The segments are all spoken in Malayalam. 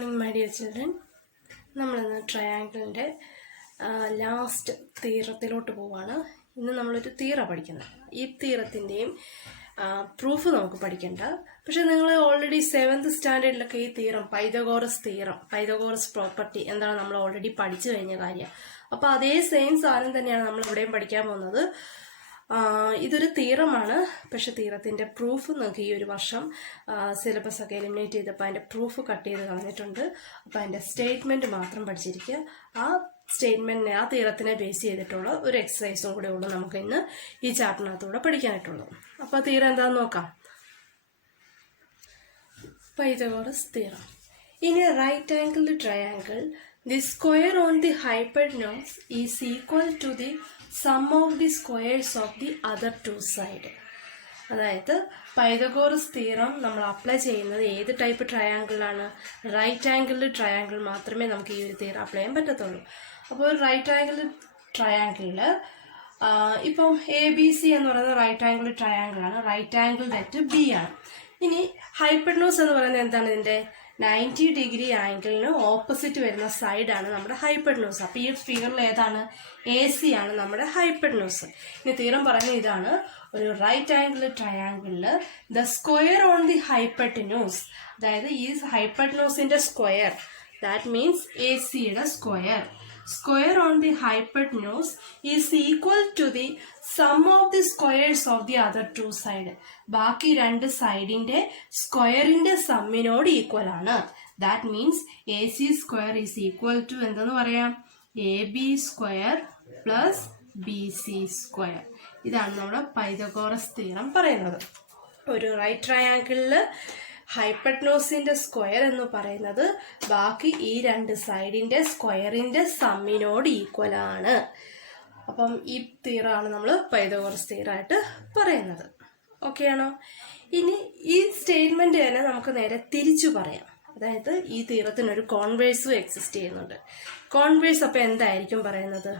Morning my dear children. നമ്മളിന്ന് ട്രയാങ്കിളിൻ്റെ ലാസ്റ്റ് തീറത്തിലോട്ട് പോവാണ്. ഇന്ന് നമ്മളൊരു തീറ പഠിക്കുന്നത്. ഈ തീറത്തിൻ്റെയും പ്രൂഫ് നമുക്ക് പഠിക്കണ്ട. പക്ഷെ നിങ്ങൾ ഓൾറെഡി 7th സ്റ്റാൻഡേർഡിലൊക്കെ ഈ തീറം പൈതഗോറസ് പ്രോപ്പർട്ടി എന്താണ് നമ്മൾ ഓൾറെഡി പഠിച്ചു കഴിഞ്ഞ കാര്യം. അപ്പോൾ അതേ സെയിം സാധനം തന്നെയാണ് നമ്മൾ ഇവിടെയും പഠിക്കാൻ പോകുന്നത്. ഇതൊരു തീറമാണ്, പക്ഷെ തീറത്തിൻ്റെ പ്രൂഫ് നിങ്ങൾക്ക് ഈ ഒരു വർഷം സിലബസ് ഒക്കെ എലിമിനേറ്റ് ചെയ്തപ്പോൾ അതിൻ്റെ പ്രൂഫ് കട്ട് ചെയ്ത് കളഞ്ഞിട്ടുണ്ട്. അപ്പോൾ അതിൻ്റെ സ്റ്റേറ്റ്മെൻറ്റ് മാത്രം പഠിച്ചിരിക്കുക. ആ സ്റ്റേറ്റ്മെൻറ്റിനെ, ആ തീറത്തിനെ ബേസ് ചെയ്തിട്ടുള്ള ഒരു എക്സസൈസും കൂടെ ഉള്ളൂ നമുക്ക് ഇന്ന് ഈ ചാപ്റ്ററിനകത്തൂടെ പഠിക്കാനായിട്ടുള്ളൂ. അപ്പോൾ തീറ എന്താണെന്ന് നോക്കാം. Pythagoras theorem. In a right angled triangle, the square on the hypotenuse is equal to the sum of the squares of the other two sides. അതായത് പൈതഗോറസ് തീറം നമ്മൾ അപ്ലൈ ചെയ്യുന്നത് ഏത് ടൈപ്പ് ട്രയാങ്കിളാണ്? റൈറ്റ് ആംഗിൾഡ് ട്രയാങ്കിൾ മാത്രമേ നമുക്ക് ഈ ഒരു തീറം അപ്ലൈ ചെയ്യാൻ പറ്റത്തുള്ളൂ. അപ്പോൾ റൈറ്റ് ആംഗിൾഡ് ട്രയാങ്കിളിൽ ഇപ്പം ABC എന്ന് പറയുന്നത് റൈറ്റ് ആംഗിൾഡ് ട്രയാങ്കിളാണ്. റൈറ്റ് ആംഗിൾ അറ്റ് B ആണ്. ഇനി ഹൈപ്പർട്യൂസ് എന്ന് പറയുന്നത് എന്താണ്? ഇതിൻ്റെ 90 ഡിഗ്രി ആംഗിളിന് ഓപ്പോസിറ്റ് വരുന്ന സൈഡാണ് നമ്മുടെ ഹൈപ്പർട്യൂസ്. അപ്പോൾ ഈ ഫിഗറിൽ ഏതാണ്? AC ആണ് നമ്മുടെ ഹൈപ്പർട്യൂസ്. ഇനി തീറം പറയുന്നത് ഇതാണ്: ഒരു റൈറ്റ് ആംഗിൾ ട്രയാങ്കിളിൽ the square on the hypotenuse, അതായത് ഈ ഹൈപ്പർട്യൂസിന്റെ സ്ക്വയർ, ദാറ്റ് മീൻസ് ACയുടെ square on the hypotenuse is equal to the sum of the squares of the other two side. ബാക്കി രണ്ട് സൈഡിന്റെ സ്ക്വയറിന്റെ സമ്മിനോട് ഈക്വൽ ആണ്. That means AC square is equal to എന്തെന്ന് പറയാം? AB square plus BC square. ഇതാണ് നമ്മുടെ പൈതഗോറസ് തീറം പറയുന്നത്. ഒരു റൈറ്റ് ട്രയാങ്കിളിൽ ഹൈപ്പർട്യൂസിന്റെ സ്ക്വയർ എന്ന് പറയുന്നത് ബാക്കി ഈ രണ്ട് സൈഡിന്റെ സ്ക്വയറിന്റെ സമ്മിനോട് ഈക്വൽ ആണ്. അപ്പം ഈ തീറാണ് നമ്മൾ പൈതഗോറസ് തീറായിട്ട് പറയുന്നത്. ഓക്കെ ആണോ? ഇനി ഈ സ്റ്റേറ്റ്മെന്റ് തന്നെ നമുക്ക് നേരെ തിരിച്ചു പറയാം. അതായത് ഈ തീറത്തിനൊരു കോൺവേഴ്സും എക്സിസ്റ്റ് ചെയ്യുന്നുണ്ട്. കോൺവേഴ്സ് അപ്പം എന്തായിരിക്കും പറയുന്നത്?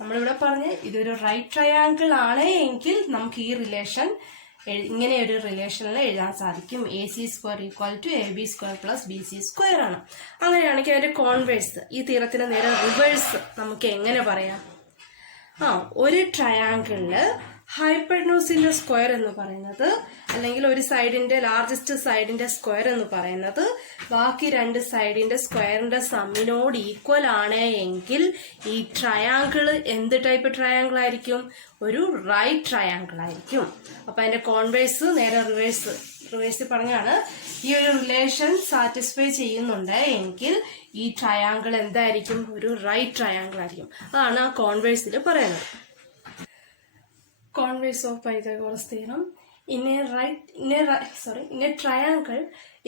നമ്മളിവിടെ പറഞ്ഞ് ഇതൊരു റൈറ്റ് ട്രയാങ്കിൾ ആണ് എങ്കിൽ നമുക്ക് ഈ റിലേഷൻ ഇങ്ങനെ ഒരു റിലേഷനിൽ എഴുതാൻ സാധിക്കും. AC square equal to AB square plus BC square ആണ്. അങ്ങനെയാണെങ്കിൽ അതിന്റെ കോൺവേഴ്സ്, ഈ തീറത്തിന് നേരെ റിവേഴ്സ് നമുക്ക് എങ്ങനെ പറയാം? ഒരു ട്രയാങ്കിളില് ഹൈപ്പർട്യൂസിന്റെ സ്ക്വയർ എന്ന് പറയുന്നത്, അല്ലെങ്കിൽ ഒരു സൈഡിന്റെ ലാർജസ്റ്റ് സൈഡിന്റെ സ്ക്വയർ എന്ന് പറയുന്നത് ബാക്കി രണ്ട് സൈഡിന്റെ സ്ക്വയറിന്റെ സമ്മിനോട് ഈക്വൽ ആണ് എങ്കിൽ ഈ ട്രയാങ്കിൾ എന്ത് ടൈപ്പ് ട്രയാങ്കിൾ ആയിരിക്കും? ഒരു റൈറ്റ് ട്രയാങ്കിൾ ആയിരിക്കും. അപ്പൊ അതിന്റെ കോൺവേഴ്സ് നേരെ റിവേഴ്സ് പറഞ്ഞാണ്, ഈ ഒരു റിലേഷൻ സാറ്റിസ്ഫൈ ചെയ്യുന്നുണ്ട് എങ്കിൽ ഈ ട്രയാങ്കിൾ എന്തായിരിക്കും? ഒരു റൈറ്റ് ട്രയാങ്കിൾ ആയിരിക്കും. അതാണ് ആ കോൺവേഴ്സിൽ പറയുന്നത്. Converse of Pythagoras theorem. In a triangle,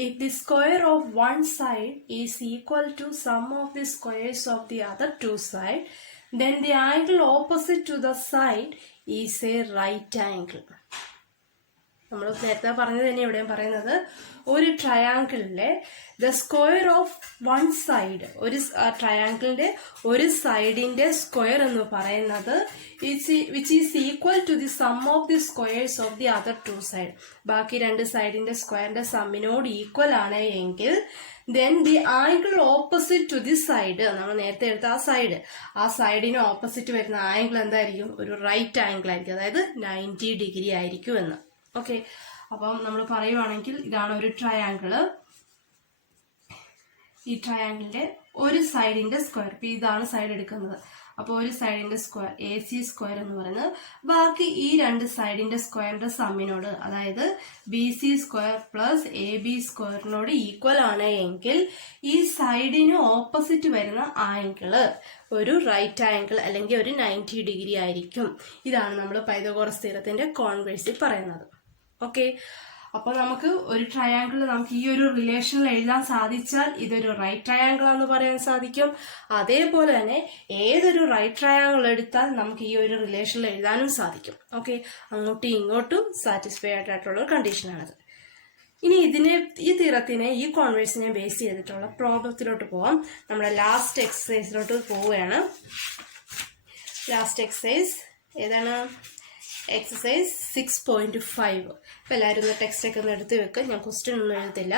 if the square of one side is equal to sum of the squares of the other two sides, then the angle opposite to the side is a right angle. നമ്മൾ നേരത്തെ പറഞ്ഞത് തന്നെ ഇവിടെയും പറയുന്നത്, ഒരു ട്രയാങ്കിളിലെ the square of one side, ഒരു ട്രയാങ്കിളിന്റെ ഒരു സൈഡിന്റെ സ്ക്വയർ എന്ന് പറയുന്നത് which is equal to the sum of the squares of the other two side. ബാക്കി രണ്ട് സൈഡിന്റെ സ്ക്വയറിന്റെ സമ്മിനോട് ഈക്വൽ ആണ് എങ്കിൽ then the angle opposite to the side, നമ്മൾ നേരത്തെ എടുത്ത ആ സൈഡിന് ഓപ്പോസിറ്റ് വരുന്ന ആംഗിൾ എന്തായിരിക്കും? ഒരു റൈറ്റ് ആംഗിൾ ആയിരിക്കും. അതായത് 90 ഡിഗ്രി ആയിരിക്കും എന്ന്. ഓക്കെ, അപ്പം നമ്മൾ പറയുവാണെങ്കിൽ ഇതാണ് ഒരു ട്രയാങ്കിള്. ഈ ട്രയാങ്കിളിന്റെ ഒരു സൈഡിന്റെ സ്ക്വയർ, ഇപ്പൊ ഇതാണ് സൈഡ് എടുക്കുന്നത്. അപ്പോൾ ഒരു സൈഡിന്റെ സ്ക്വയർ AC സ്ക്വയർ എന്ന് പറയുന്നത് ബാക്കി ഈ രണ്ട് സൈഡിന്റെ സ്ക്വയറിന്റെ സമ്മിനോട്, അതായത് BC സ്ക്വയർ പ്ലസ് AB സ്ക്വയറിനോട് ഈക്വൽ ആണ് എങ്കിൽ ഈ സൈഡിന് ഓപ്പോസിറ്റ് വരുന്ന ആംഗിള് ഒരു റൈറ്റ് ആംഗിൾ അല്ലെങ്കിൽ ഒരു 90 ഡിഗ്രി ആയിരിക്കും. ഇതാണ് നമ്മൾ പൈതഗോറസ് തീറത്തിന്റെ കോൺവേഴ്സിൽ പറയുന്നത്. ഓക്കെ, അപ്പോൾ നമുക്ക് ഒരു ട്രയാങ്കിൾ നമുക്ക് ഈ ഒരു റിലേഷനിൽ എഴുതാൻ സാധിച്ചാൽ ഇതൊരു റൈറ്റ് ട്രയാങ്കിൾ ആണെന്ന് പറയാൻ സാധിക്കും. അതേപോലെ തന്നെ ഏതൊരു റൈറ്റ് ട്രയാങ്കിൾ എടുത്താൽ നമുക്ക് ഈ ഒരു റിലേഷനിൽ എഴുതാനും സാധിക്കും. ഓക്കെ, അങ്ങോട്ടും ഇങ്ങോട്ടും സാറ്റിസ്ഫൈ ആയിട്ടുള്ള ഒരു കണ്ടീഷനാണത്. ഇനി ഈ തീറത്തിനെ, ഈ കോൺവേഴ്സിനെ ബേസ് ചെയ്തിട്ടുള്ള പ്രോബ്ലത്തിലോട്ട് പോവാം. നമ്മുടെ ലാസ്റ്റ് എക്സസൈസിലോട്ട് പോവുകയാണ്. ലാസ്റ്റ് എക്സസൈസ് ഏതാണ്? എക്സസൈസ് 6.5. അപ്പോൾ എല്ലാവരും ഒന്ന് ടെക്സ്റ്റൊക്കെ ഒന്ന് എടുത്ത് വെക്കുക. ഞാൻ ക്വസ്റ്റ്യൻ ഒന്നും എഴുതത്തില്ല.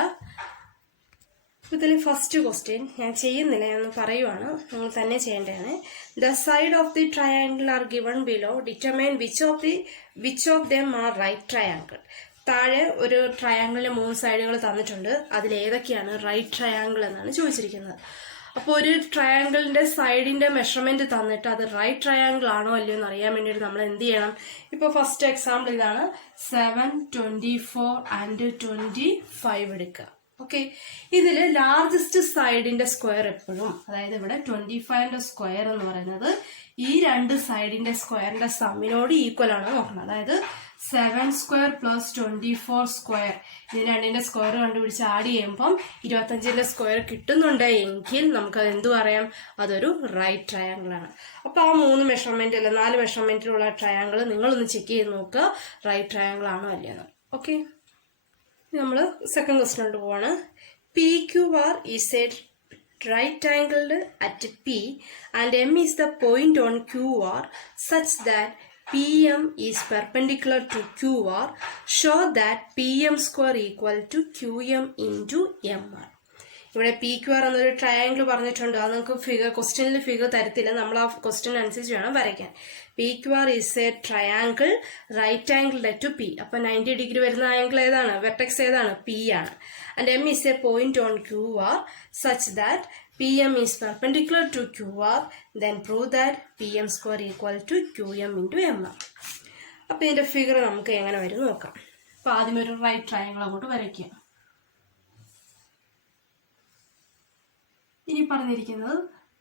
ഇതിൽ ഫസ്റ്റ് ക്വസ്റ്റ്യൻ ഞാൻ ചെയ്യുന്നില്ല, ഞാൻ പറയുവാണ്, നിങ്ങൾ തന്നെ ചെയ്യേണ്ടതാണ്. The side of the triangle are given below, determine which of them are right triangle. താഴെ ഒരു ട്രയാങ്കിളിന് 3 സൈഡുകൾ തന്നിട്ടുണ്ട്, അതിൽ ഏതൊക്കെയാണ് റൈറ്റ് ട്രയാങ്കിൾ എന്നാണ് ചോദിച്ചിരിക്കുന്നത്. അപ്പോൾ ഒരു ട്രയാങ്കിളിന്റെ സൈഡിന്റെ മെഷർമെന്റ് തന്നിട്ട് അത് റൈറ്റ് ട്രയാങ്കിൾ ആണോ അല്ലയോ എന്ന് അറിയാൻ വേണ്ടിയിട്ട് നമ്മൾ എന്ത് ചെയ്യണം? ഇപ്പൊ ഫസ്റ്റ് എക്സാമ്പിൾ ഇതാണ്, 7, 24 ആൻഡ് 25 എടുക്കുക. ഓക്കെ, ഇതില് ലാർജസ്റ്റ് സൈഡിന്റെ സ്ക്വയർ എപ്പോഴും, അതായത് ഇവിടെ 25ന്റെ സ്ക്വയർ എന്ന് പറയുന്നത് ഈ 2 സൈഡിന്റെ സ്ക്വയറിന്റെ സമ്മിനോട് ഈക്വൽ ആണ് നോക്കണം. അതായത് 7 സ്ക്വയർ പ്ലസ് 24 സ്ക്വയർ, ഇത് രണ്ടിന്റെ സ്ക്വയർ കണ്ടുപിടിച്ച് ആഡ് ചെയ്യുമ്പം 25ന്റെ സ്ക്വയർ കിട്ടുന്നുണ്ട് എങ്കിൽ നമുക്കത് എന്ത് പറയാം? അതൊരു റൈറ്റ് ട്രയാങ്കിൾ ആണ്. അപ്പൊ ആ 3 മെഷർമെന്റ് അല്ല 4 മെഷർമെന്റിലുള്ള ട്രയാങ്കിൾ നിങ്ങളൊന്ന് ചെക്ക് ചെയ്ത് നോക്കുക, റൈറ്റ് ട്രയാങ്കിൾ ആണോ അല്ലയോ. ഓക്കെ, നമ്മൾ സെക്കൻഡ് ക്വസ്റ്റ്യനിലോട്ട് പോവാണ്. PQR is a right angled at P and M is the point on QR such that PM is perpendicular to QR. Show that PM square equal to QM into MR. ഇവിടെ PQR എന്നൊരു ട്രയാങ്കിൾ പറഞ്ഞിട്ടുണ്ട്, അത് നമുക്ക് ക്വസ്റ്റ്യനിൽ ഫിഗർ തരത്തില്ല, നമ്മൾ ആ ക്വസ്റ്റ്യൻ അനുസരിച്ച് വേണം വരയ്ക്കാൻ. PQR is a triangle right angled at P. അപ്പൊ 90 ഡിഗ്രി വരുന്ന ആംഗിൾ ഏതാണ്? വെർട്ടെക്സ് ഏതാണ്? P ആണ്. And M is a point on QR such that PM is perpendicular to QR. Then prove that PM square equal to QM into MR. അപ്പൊ ഇതിന്റെ ഫിഗർ നമുക്ക് എങ്ങനെ വരും നോക്കാം. അപ്പൊ ആദ്യം ഒരു റൈറ്റ് ട്രയാങ്കിൾ അങ്ങോട്ട് വരയ്ക്കുക. ഇനി പറഞ്ഞിരിക്കുന്നത്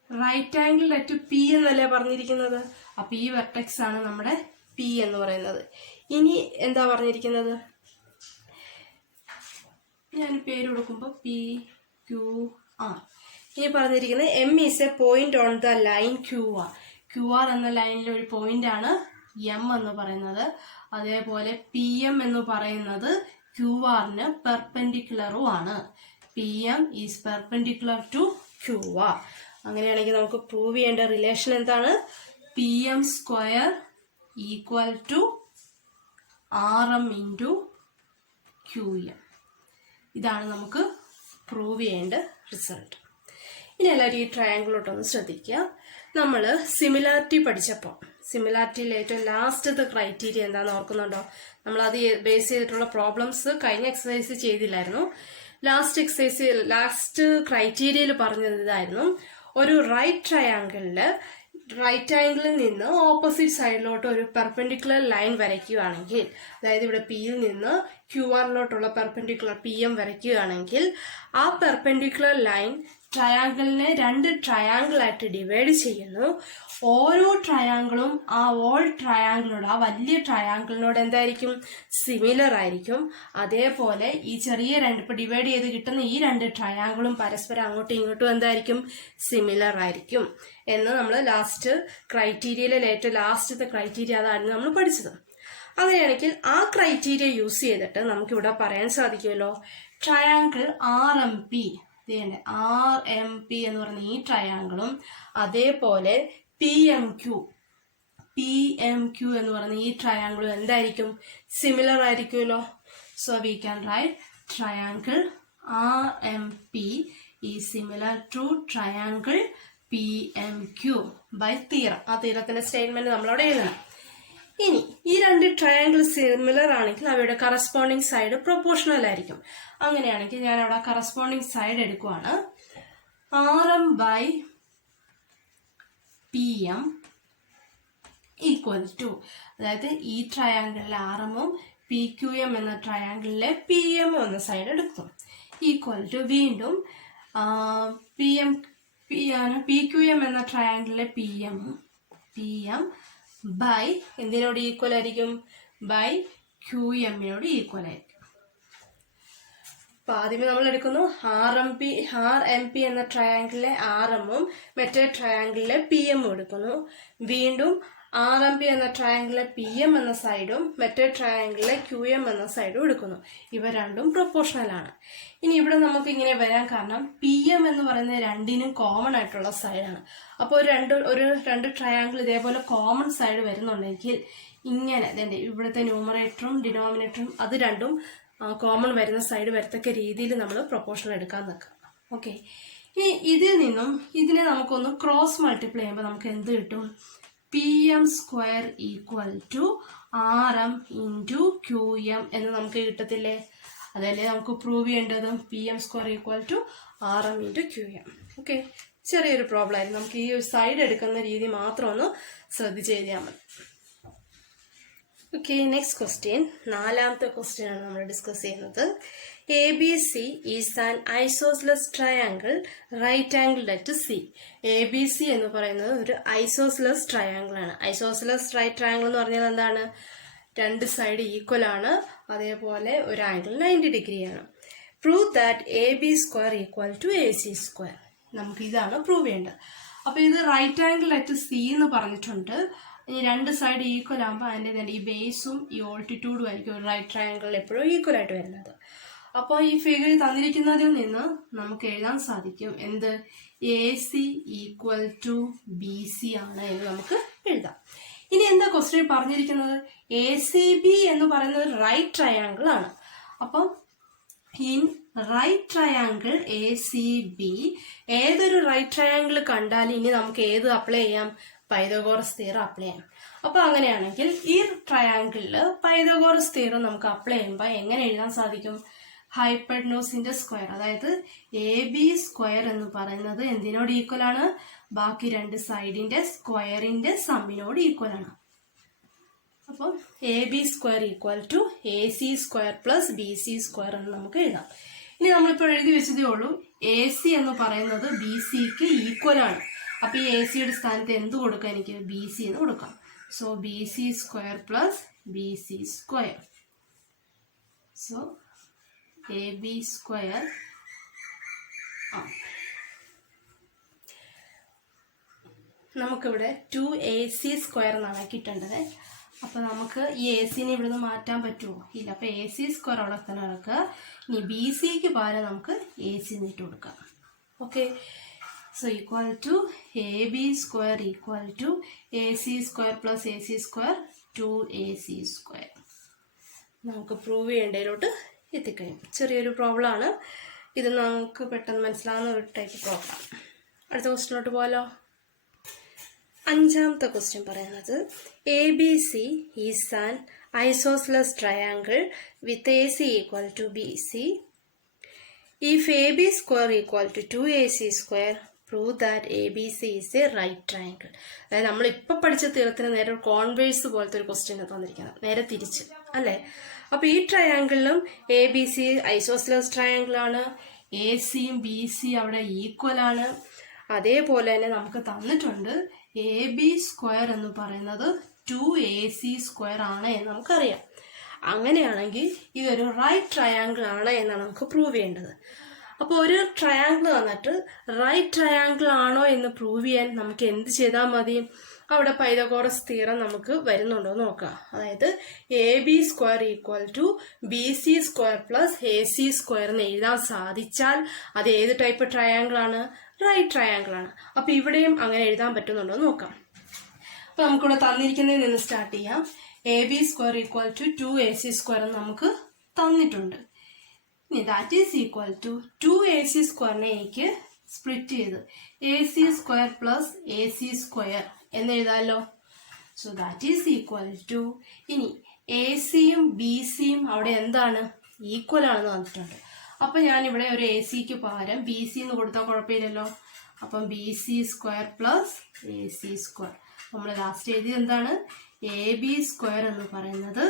റൈറ്റ് ആംഗിൾ അറ്റ് പി എന്നല്ലേ പറഞ്ഞിരിക്കുന്നത്. അപ്പൊ ഈ വെർട്ടെക്സ് ആണ് നമ്മുടെ പി എന്ന് പറയുന്നത്. ഇനി എന്താ പറഞ്ഞിരിക്കുന്നത്? ഞാൻ പേര് കൊടുക്കുമ്പോൾ പി ക്യു ആർ. ഇനി പറഞ്ഞിരിക്കുന്നത് M is a point on the line Q R. Q R എന്ന ലൈനിലെ ഒരു പോയിന്റ് ആണ് എം എന്ന് പറയുന്നത്. അതേപോലെ പി എം എന്ന് പറയുന്നത് ക്യു ആറിന് പെർപെൻഡിക്കുലറും ആണ്. P M is perpendicular to Q R. അങ്ങനെയാണെങ്കിൽ നമുക്ക് പ്രൂവ് ചെയ്യേണ്ട റിലേഷൻ എന്താണ്? P M square equal to R M into Q M. ഇതാണ് നമുക്ക് പ്രൂവ് ചെയ്യേണ്ട റിസൾട്ട്. ഇനി എല്ലാവരും ഈ ട്രയാങ്കിളോട്ടൊന്ന് ശ്രദ്ധിക്കുക. നമ്മൾ സിമിലാരിറ്റി പഠിച്ചപ്പോൾ സിമിലാരിറ്റിയിൽ ഏറ്റവും ലാസ്റ്റത്തെ ക്രൈറ്റീരിയ എന്താണെന്ന് ഓർക്കുന്നുണ്ടോ? നമ്മൾ അത് ബേസ് ചെയ്തിട്ടുള്ള പ്രോബ്ലംസ് കഴിഞ്ഞ എക്സസൈസ് ചെയ്തില്ലായിരുന്നു. ലാസ്റ്റ് ക്രൈറ്റീരിയയിൽ പറഞ്ഞത് ഇതായിരുന്നു, ഒരു റൈറ്റ് ആംഗിളിൽ നിന്ന് ഓപ്പോസിറ്റ് സൈഡിലോട്ട് ഒരു പെർപെൻഡിക്കുലർ ലൈൻ വരയ്ക്കുകയാണെങ്കിൽ, അതായത് ഇവിടെ പിയിൽ നിന്ന് ക്യു ആറിലോട്ടുള്ള പെർപെൻഡിക്കുലർ പി എം വരയ്ക്കുകയാണെങ്കിൽ ആ പെർപെൻഡിക്കുലർ ലൈൻ ട്രയാങ്കിളിനെ 2 ട്രയാങ്കിൾ ആയിട്ട് ഡിവൈഡ് ചെയ്യുന്നു. ഓരോ ട്രയാങ്കിളും ആ ട്രയാങ്കിളിനോട്, ആ വലിയ ട്രയാങ്കിളിനോട് എന്തായിരിക്കും? സിമിലർ ആയിരിക്കും. അതേപോലെ ഈ ചെറിയ ഇപ്പൊ ഡിവൈഡ് ചെയ്ത് കിട്ടുന്ന ഈ 2 ട്രയാങ്കിളും പരസ്പരം അങ്ങോട്ടും ഇങ്ങോട്ടും എന്തായിരിക്കും? സിമിലർ ആയിരിക്കും എന്ന് നമ്മൾ ലാസ്റ്റ് ക്രൈറ്റീരിയയിലെ ഏറ്റവും ലാസ്റ്റത്തെ ക്രൈറ്റീരിയ അതാണ് നമ്മൾ പഠിച്ചത്. അങ്ങനെയാണെങ്കിൽ ആ ക്രൈറ്റീരിയ യൂസ് ചെയ്തിട്ട് നമുക്കിവിടെ പറയാൻ സാധിക്കുമല്ലോ, ട്രയാങ്കിൾ RMP എന്ന് പറയുന്ന ഈ ട്രയാങ്കിളും അതേപോലെ PMQ എന്ന് പറയുന്ന ഈ ട്രയാങ്കിളും എന്തായിരിക്കും? സിമിലർ ആയിരിക്കുമല്ലോ. So we can write triangle RMP is similar to triangle PMQ by theorem. ആ തീറത്തിന്റെ സ്റ്റേറ്റ്മെന്റ് നമ്മളവിടെ എഴുതണം. ഇനി ഈ 2 ട്രയാങ്കിൾ സിമിലർ ആണെങ്കിൽ അവയുടെ കറസ്പോണ്ടിങ് സൈഡ് പ്രൊപ്പോർഷണൽ ആയിരിക്കും. അങ്ങനെയാണെങ്കിൽ ഞാൻ അവിടെ കറസ്പോണ്ടിങ് സൈഡ് എടുക്കുവാണ്. RM by PM equal to, അതായത് ഈ ട്രയാങ്കിളിലെ RMഉം PQM എന്ന ട്രയാങ്കിളിലെ PM എന്ന സൈഡ് എടുക്കും. ഈക്വൽ ടു വീണ്ടും PQM എന്ന ട്രയാങ്കിളിലെ PM ബൈ എന്തിനോട് ഈക്വൽ ആയിരിക്കും? ബൈ QMനോട് ഈക്വൽ ആയിരിക്കും. അപ്പൊ ആദ്യമേ നമ്മൾ എടുക്കുന്നു RMP എന്ന ട്രയാങ്കിളിലെ RMഉം മറ്റേ ട്രയാങ്കിളിലെ PM എടുക്കുന്നു. വീണ്ടും RMP എന്ന ട്രയാങ്കിളിലെ PM എന്ന സൈഡും മറ്റേ ട്രയാങ്കിളിലെ QM എന്ന സൈഡും എടുക്കുന്നു. ഇവ രണ്ടും പ്രൊപ്പോർഷണൽ ആണ്. ഇനി ഇവിടെ നമുക്ക് ഇങ്ങനെ വരാൻ കാരണം PM എന്ന് പറയുന്നത് രണ്ടിനും കോമൺ ആയിട്ടുള്ള സൈഡാണ്. അപ്പോൾ ഒരു രണ്ട് ട്രയാങ്കിൾ ഇതേപോലെ കോമൺ സൈഡ് വരുന്നുണ്ടെങ്കിൽ ഇങ്ങനെ ഇവിടുത്തെ ന്യൂമറേറ്ററും ഡിനോമിനേറ്ററും അത് രണ്ടും കോമൺ വരുന്ന സൈഡ് വരത്തക്ക രീതിയിൽ നമ്മൾ പ്രൊപ്പോർഷണൽ എടുക്കാൻ നിൽക്കാം. ഓക്കെ, ഇനി ഇതിൽ നിന്നും ഇതിനെ നമുക്കൊന്ന് ക്രോസ് മൾട്ടിപ്ലൈ ചെയ്യുമ്പോൾ നമുക്ക് എന്ത് കിട്ടും? PM² equal to RM into QM എന്ന് നമുക്ക് കിട്ടത്തില്ലേ? അതല്ലേ നമുക്ക് പ്രൂവ് ചെയ്യേണ്ടത്. PM² equal to RM into QM. Okay, ചെറിയൊരു പ്രോബ്ലം ആയിരുന്നു. നമുക്ക് ഈ ഒരു സൈഡ് എടുക്കുന്ന രീതി മാത്രം ഒന്ന് ശ്രദ്ധിച്ച് എഴുതിയാൽ മതി. ഓക്കെ, നെക്സ്റ്റ് ക്വസ്റ്റ്യൻ, 4ാമത്തെ ക്വസ്റ്റ്യൻ ആണ് നമ്മൾ ഡിസ്കസ് ചെയ്യുന്നത്. ABC is an isosceles triangle right angled at C. ABC എന്ന് പറയുന്നത് ഒരു ഐസോസ്ലെസ് ട്രയാങ്കിൾ ആണ്. ഐസോസ്ലെസ് റൈറ്റ് ട്രയാങ്കിൾ എന്ന് പറഞ്ഞാൽ എന്താണ്? 2 സൈഡ് ഈക്വൽ ആണ്, അതേപോലെ ഒരു ആംഗിൾ 90 ഡിഗ്രിയാണ്. Prove that AB² equal to AC². നമുക്ക് ഇതാണ് പ്രൂവ് ചെയ്യേണ്ടത്. അപ്പോൾ ഇത് റൈറ്റ് ആംഗിൾ അറ്റ് C എന്ന് പറഞ്ഞിട്ടുണ്ട്. ഇനി 2 സൈഡ് ഈക്വൽ ആകുമ്പോൾ അതിൻ്റെ ഈ ബേസും ഈ ഓൾട്ടിറ്റ്യൂഡും ആയിരിക്കും ഒരു റൈറ്റ് ട്രയാങ്കിളിൽ എപ്പോഴും ഈക്വൽ ആയിട്ട് വരുന്നത്. അപ്പോൾ ഈ ഫിഗർ തന്നിരിക്കുന്നതിൽ നിന്ന് നമുക്ക് എഴുതാൻ സാധിക്കും എന്ത്? AC ഈക്വൽ ടു BC ആണ് എന്ന് നമുക്ക് എഴുതാം. ഇനി എന്താ ക്വസ്റ്റ്യൻ പറഞ്ഞിരിക്കുന്നത്? ACB എന്ന് പറയുന്നത് റൈറ്റ് ട്രയാങ്കിൾ ആണ്. അപ്പം ഇൻ റൈറ്റ് ട്രയാങ്കിൾ ACB, ഏതൊരു റൈറ്റ് ട്രയാങ്കിൾ കണ്ടാലും ഇനി നമുക്ക് ഏത് അപ്ലൈ ചെയ്യാം? പൈതഗോറസ് തിയറം അപ്ലൈ ചെയ്യാം. അപ്പോൾ അങ്ങനെയാണെങ്കിൽ ഈ ട്രയാങ്കിളിൽ പൈതഗോറസ് തിയറം നമുക്ക് അപ്ലൈ ചെയ്യുമ്പോൾ എങ്ങനെ എഴുതാൻ സാധിക്കും? ഹൈപ്പർട്നോസിന്റെ സ്ക്വയർ, അതായത് AB² എന്ന് പറയുന്നത് എന്തിനോട് ഈക്വൽ ആണ്? ബാക്കി 2 സൈഡിന്റെ സ്ക്വയറിന്റെ സമ്മിനോട് ഈക്വൽ ആണ്. അപ്പം AB² equal to AC² plus BC² എന്ന് നമുക്ക് എഴുതാം. ഇനി നമ്മളിപ്പോൾ എഴുതി വെച്ചതേ ഉള്ളൂ. AC എന്ന് പറയുന്നത് BCക്ക് ഈക്വൽ ആണ്. അപ്പൊ ഈ ACയുടെ സ്ഥാനത്ത് എന്ത് കൊടുക്കാം? എനിക്ക് BC എന്ന് കൊടുക്കാം. So BC² plus BC². So AB². നമുക്കിവിടെ 2AC² എന്നാണ് കിട്ടേണ്ടത്. അപ്പൊ നമുക്ക് ഈ AC-നെ ഇവിടുന്ന് മാറ്റാൻ പറ്റുമോ? ഇല്ല. അപ്പൊ AC² അവിടെ തന്നെ കിടക്കുക. ഇനി BCക്ക് പകരം നമുക്ക് AC എന്നിട്ട് കൊടുക്കാം. Okay, so equal to AB² equal to AC² plus AC² 2AC². നമുക്ക് പ്രൂവ് ചെയ്യേണ്ടതിലോട്ട് എത്തിക്കഴിഞ്ഞു. ചെറിയൊരു പ്രോബ്ലം ആണ് ഇത്, നമുക്ക് പെട്ടെന്ന് മനസ്സിലാകുന്ന ഒരു ടൈപ്പ് പ്രോബ്ലം. അടുത്ത ക്വസ്റ്റ്യനിലോട്ട് പോകാലോ. 5ാമത്തെ ക്വസ്റ്റ്യൻ പറയുന്നത് ABC is an isosceles triangle with AC equal to BC. If AB² equal to 2AC², prove that ABC is a right triangle. അതായത് നമ്മൾ ഇപ്പൊ പഠിച്ച തിയറത്തിന് നേരെ കോൺവേഴ്സ് പോലത്തെ ഒരു ക്വസ്റ്റ്യൻ തന്നിരിക്കുന്നത്, നേരെ തിരിച്ച് അല്ലേ. അപ്പൊ ഈ ട്രയാങ്കിളിലും ABC ഐസോസ്ലെസ് ട്രയാങ്കിൾ ആണ്, ACയും BC അവിടെ ഈക്വൽ ആണ്. അതേപോലെ തന്നെ നമുക്ക് തന്നിട്ടുണ്ട് AB² എന്ന് പറയുന്നത് 2AC² ആണ് എന്ന് നമുക്കറിയാം. അങ്ങനെയാണെങ്കിൽ ഇതൊരു റൈറ്റ് ട്രയാങ്കിൾ ആണ് എന്നാണ് നമുക്ക് പ്രൂവ് ചെയ്യേണ്ടത്. അപ്പോൾ ഒരു ട്രയാങ്കിൾ തന്നിട്ട് റൈറ്റ് ട്രയാങ്കിൾ ആണോ എന്ന് പ്രൂവ് ചെയ്യാൻ നമുക്ക് എന്ത് ചെയ്താൽ മതി? അവിടെ പൈതഗോറസ് തിയറം നമുക്ക് വരുന്നുണ്ടോ എന്ന് നോക്കാം. അതായത് AB² equal to BC² plus AC² എന്ന് എഴുതാൻ സാധിച്ചാൽ അത് ഏത് ടൈപ്പ് ട്രയാങ്കിൾ ആണ്? റൈറ്റ് ട്രയാങ്കിൾ ആണ്. അപ്പൊ ഇവിടെയും അങ്ങനെ എഴുതാൻ പറ്റുന്നുണ്ടോ എന്ന് നോക്കാം. അപ്പൊ നമുക്കിവിടെ തന്നിരിക്കുന്നതിൽ നിന്ന് സ്റ്റാർട്ട് ചെയ്യാം. AB² ഈക്വൽ ടു 2AC² എന്ന് നമുക്ക് തന്നിട്ടുണ്ട്. ഇനി that is equal to 2AC² എനിക്ക് സ്പ്ലിറ്റ് ചെയ്ത് AC² പ്ലസ് AC² എന്ന് എഴുതാമല്ലോ. So that is equal to, ഇനി ACയും BCയും അവിടെ എന്താണ്? ഈക്വൽ ആണെന്ന് തന്നിട്ടുണ്ട്. അപ്പൊ ഞാനിവിടെ ഒരു ACക്ക് പകരം BC എന്ന് കൊടുത്താൽ കുഴപ്പമില്ലല്ലോ. അപ്പം BC² പ്ലസ് AC². നമ്മൾ ലാസ്റ്റ് എഴുതിയത് എന്താണ്? AB² എന്ന് പറയുന്നത്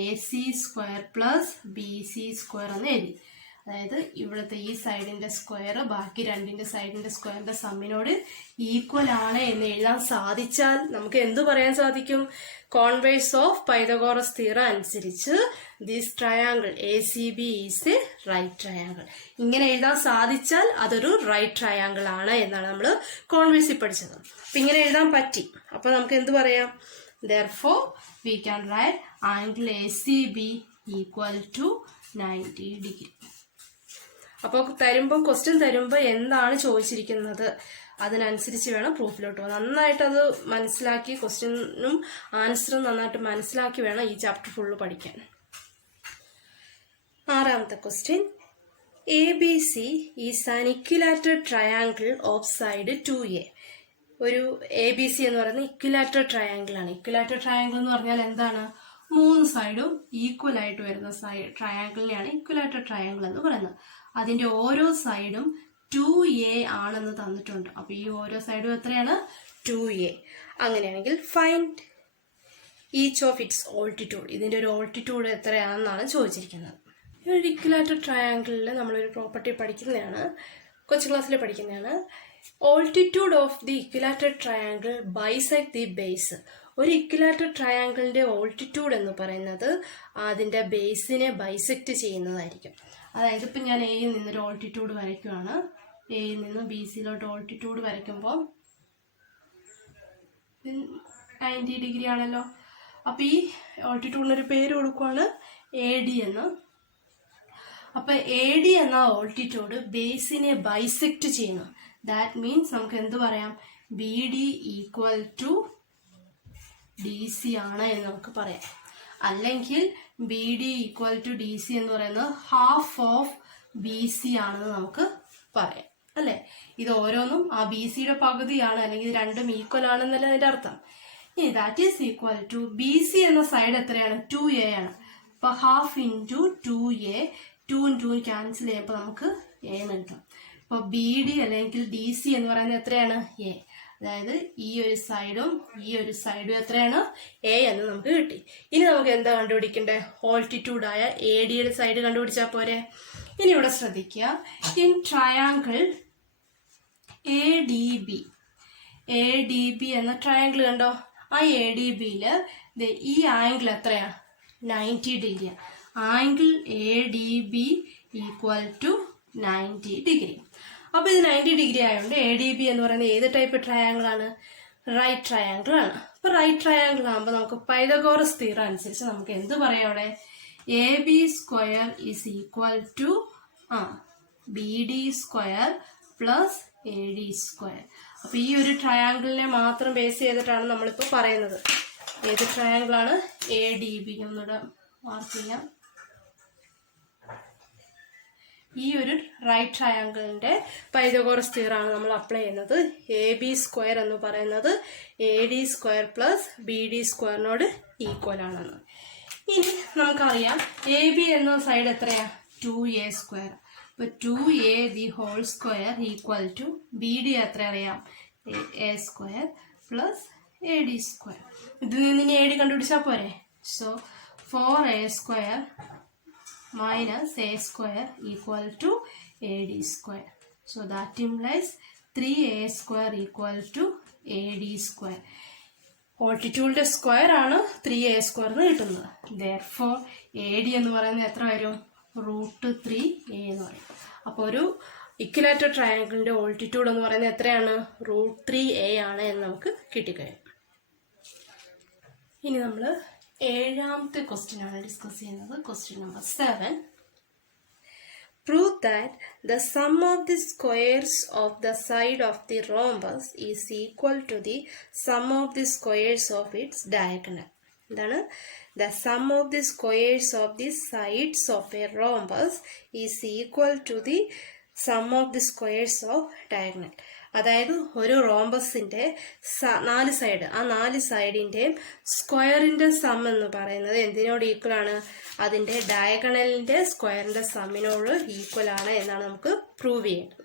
AC² പ്ലസ് BC² എന്ന് എഴുതി. അതായത് ഇവിടുത്തെ ഈ സൈഡിന്റെ സ്ക്വയർ ബാക്കി 2 സൈഡിന്റെ സ്ക്വയറിന്റെ സമ്മിനോട് ഈക്വൽ ആണ് എന്ന് എഴുതാൻ സാധിച്ചാൽ നമുക്ക് എന്തു പറയാൻ സാധിക്കും? കോൺവേഴ്സ് ഓഫ് പൈതഗോറസ് തിയറം അനുസരിച്ച് this triangle ACB is a right triangle. ഇങ്ങനെ എഴുതാൻ സാധിച്ചാൽ അതൊരു റൈറ്റ് ട്രയാങ്കിൾ ആണ് എന്നാണ് നമ്മൾ കോൺവേഴ്സിൽ പഠിച്ചത്. അപ്പൊ ഇങ്ങനെ എഴുതാൻ പറ്റി. അപ്പൊ നമുക്ക് എന്ത് പറയാം? Therefore, we can write angle ACB equal to 90 degree. അപ്പോൾ ക്വസ്റ്റ്യൻ തരുമ്പോൾ എന്താണ് ചോദിച്ചിരിക്കുന്നത് അതിനനുസരിച്ച് വേണം പ്രൂഫിലോട്ട് പോകാൻ. നന്നായിട്ട് അത് മനസ്സിലാക്കി, ക്വസ്റ്റ്യനും ആൻസറും നന്നായിട്ട് മനസ്സിലാക്കി വേണം ഈ ചാപ്റ്റർ ഫുള്ള് പഠിക്കാൻ. 6ാമത്തെ question, ABC is an equilateral triangle of side 2A. ഒരു ABC എന്ന് പറയുന്നത് ഇക്വിലാറ്ററൽ ട്രയാങ്കിൾ ആണ്. ഇക്വിലാറ്ററൽ ട്രയാങ്കിൾ എന്ന് പറഞ്ഞാൽ എന്താണ്? 3 സൈഡും ഈക്വൽ ആയിട്ട് വരുന്ന ട്രയാങ്കിളിനെയാണ് ഇക്വിലാറ്ററൽ ട്രയാങ്കിൾ എന്ന് പറയുന്നത്. അതിന്റെ ഓരോ സൈഡും 2A ആണെന്ന് തന്നിട്ടുണ്ട്. അപ്പൊ ഈ ഓരോ സൈഡും എത്രയാണ്? 2A. അങ്ങനെയാണെങ്കിൽ find each of its altitude. ഇതിന്റെ ഒരു ഓൾട്ടിറ്റ്യൂഡ് എത്രയാണെന്നാണ് ചോദിച്ചിരിക്കുന്നത്. ഈ ഒരു ഇക്വിലാറ്ററൽ ട്രയാങ്കിളിൽ നമ്മളൊരു പ്രോപ്പർട്ടി പഠിക്കുന്നതാണ്, കൊച്ചു ക്ലാസ്സിൽ പഠിക്കുന്നതാണ്. Altitude of the equilateral triangle bisect the base. ഒരു ഇക്വിലാറ്ററൽ ട്രയാങ്കിളിന്റെ ഓൾട്ടിറ്റ്യൂഡ് എന്ന് പറയുന്നത് അതിന്റെ ബേസിനെ ബൈസെക്ട് ചെയ്യുന്നതായിരിക്കും. അതായത് ഇപ്പം ഞാൻ എയിൽ നിന്നൊരു ഓൾട്ടിറ്റ്യൂഡ് വരയ്ക്കുവാണ്. എയിൽ നിന്ന് ബി സിയിലോട്ട് ഓൾട്ടിറ്റ്യൂഡ് വരയ്ക്കുമ്പോൾ 90 ഡിഗ്രി ആണല്ലോ. അപ്പം ഈ ഓൾട്ടിറ്റ്യൂഡിനൊരു പേര് കൊടുക്കുവാണ് AD എന്ന്. അപ്പം AD എന്ന ഓൾട്ടിറ്റ്യൂഡ് ബേസിനെ ബൈസെക്ട് ചെയ്യുന്നു. ദാറ്റ് മീൻസ് നമുക്ക് എന്ത് പറയാം? BD ഈക്വൽ ടു DC ആണ് എന്ന് നമുക്ക് പറയാം. അല്ലെങ്കിൽ BD ഈക്വൽ ടു DC എന്ന് പറയുന്നത് ഹാഫ് ഓഫ് BC ആണെന്ന് നമുക്ക് പറയാം, അല്ലെ? ഇത് ഓരോന്നും ആ BCയുടെ പകുതിയാണ്, അല്ലെങ്കിൽ രണ്ടും ഈക്വൽ ആണെന്നല്ല അതിന്റെ അർത്ഥം. ഇനി that is equal to BC എന്ന സൈഡ് എത്രയാണ്? 2A ആണ്. അപ്പൊ ഹാഫ് ഇൻറ്റു 2A, 2 2 ക്യാൻസൽ ചെയ്യുമ്പോൾ നമുക്ക് A എന്ന് കിട്ടും. അപ്പൊ BD അല്ലെങ്കിൽ DC എന്ന് പറയുന്നത് എത്രയാണ്? A. അതായത് ഈ ഒരു സൈഡും എത്രയാണ്? A എന്ന് നമുക്ക് കിട്ടി. ഇനി നമുക്ക് എന്താ കണ്ടുപിടിക്കണ്ടേ? ഓൾട്ടിറ്റ്യൂഡായ ADയുടെ സൈഡ് കണ്ടുപിടിച്ചാൽ പോരെ. ഇനി ഇവിടെ ശ്രദ്ധിക്കുക, ഇൻ ട്രയാങ്കിൾ ADB എന്ന ട്രയാങ്കിൾ കണ്ടോ? ആ ADBയില് ഈ ആംഗിൾ എത്രയാണ്? 90 degree. Angle ADB equal to 90 degree. അപ്പൊ ഇത് 90 ഡിഗ്രി ആയതുകൊണ്ട് ADB എന്ന് പറയുന്നത് ഏത് ടൈപ്പ് ട്രയാങ്കിൾ ആണ്? റൈറ്റ് ട്രയാങ്കിൾ ആണ്. അപ്പൊ റൈറ്റ് ട്രയാങ്കിൾ ആകുമ്പോൾ നമുക്ക് പൈതഗോറസ് തിയറം അനുസരിച്ച് നമുക്ക് എന്ത് പറയാം? അവിടെ AB square is equal to BD square plus AD square. അപ്പൊ ഈ ഒരു ട്രയാങ്കിളിനെ മാത്രം ബേസ് ചെയ്തിട്ടാണ് നമ്മളിപ്പോൾ പറയുന്നത്. ഏത് ട്രയാങ്കിൾ ആണ്? ADB. ഒന്നുകൂടെ മാർക്ക് ചെയ്യാം. ഈ ഒരു റൈറ്റ് ട്രയാങ്കിളിന്റെ പൈതഗോറസ് തിയറാണ് നമ്മൾ അപ്ലൈ ചെയ്യുന്നത്. AB സ്ക്വയർ എന്ന് പറയുന്നത് AD സ്ക്വയർ പ്ലസ് BD സ്ക്വയറിനോട് ഈക്വൽ ആണെന്ന്. ഇനി നമുക്കറിയാം AB എന്ന സൈഡ് എത്രയാ? 2A square. അപ്പൊ 2A the whole square equal to BD എത്ര അറിയാം? A square plus AD square. ഇതിൽ നിന്ന് ഇനി AD കണ്ടുപിടിച്ചാൽ പോരെ. സോ 4A square minus A square equal to AD square. So that implies 3A square equal to AD square. ഓൾട്ടിറ്റ്യൂഡിന്റെ സ്ക്വയർ ആണ് 3A സ്ക്വയർ എന്ന് കിട്ടുന്നത്. Therefore AD എന്ന് പറയുന്നത് എത്ര വരും? √3A എന്ന് പറയും. അപ്പോൾ ഒരു ഇക്വിലാറ്ററൽ ട്രയാങ്കിളിന്റെ ഓൾട്ടിറ്റ്യൂഡ് എന്ന് പറയുന്നത് എത്രയാണ്? √3A ആണ് എന്ന് നമുക്ക് കിട്ടിക്കഴിയും. ഇനി നമ്മൾ ഏഴാമത്തെ ക്വസ്റ്റ്യൻ ആണ് ഡിസ്കസ് ചെയ്യുന്നത്. Question number 7. Prove that the sum of the squares of the side of the rhombus is equal to the sum of the squares of its diagonal. എന്താണ്? The sum of the squares of the sides of a rhombus is equal to the sum of the squares of diagonal. അതായത് ഒരു റോംബസിന്റെ 4 സൈഡ്, ആ 4 സൈഡിന്റെയും സ്ക്വയറിന്റെ സം എന്ന് പറയുന്നത് എന്തിനോട് ഈക്വൽ ആണ്? അതിന്റെ ഡയഗണലിന്റെ സ്ക്വയറിന്റെ സമ്മിനോട് ഈക്വൽ ആണ് എന്നാണ് നമുക്ക് പ്രൂവ് ചെയ്യേണ്ടത്.